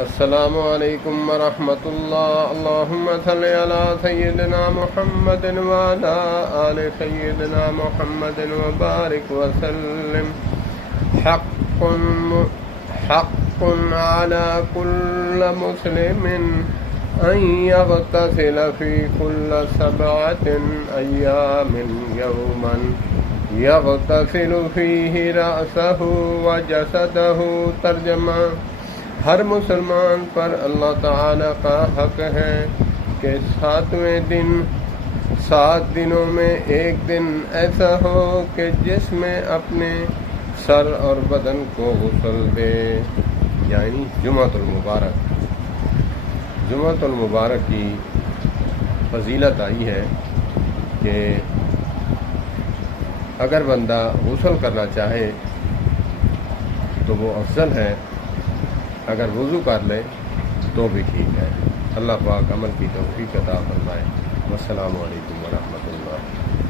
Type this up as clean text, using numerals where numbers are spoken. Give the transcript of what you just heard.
السلام علیکم ورحمۃ اللہ۔ اللہم صل علی سیدنا محمد وعلی آل سیدنا محمد وبارک وسلم۔ حق علی کل مسلم ان یغتسل فی کل 7 ایام یوما یغتسل فیہ رأسہ وجسدہ۔ ترجمہ: ہر مسلمان پر اللہ تعالی کا حق ہے کہ 7 دنوں میں ایک دن ایسا ہو کہ جس میں اپنے سر اور بدن کو غسل دے، یعنی جمعۃ المبارک کی فضیلت آئی ہے کہ اگر بندہ غسل کرنا چاہے تو وہ افضل ہے، اگر وضو کر لے تو بھی ٹھیک ہے۔ اللہ پاک عمل کی توفیق عطا فرمائے۔ والسلام علیکم ورحمۃ اللہ۔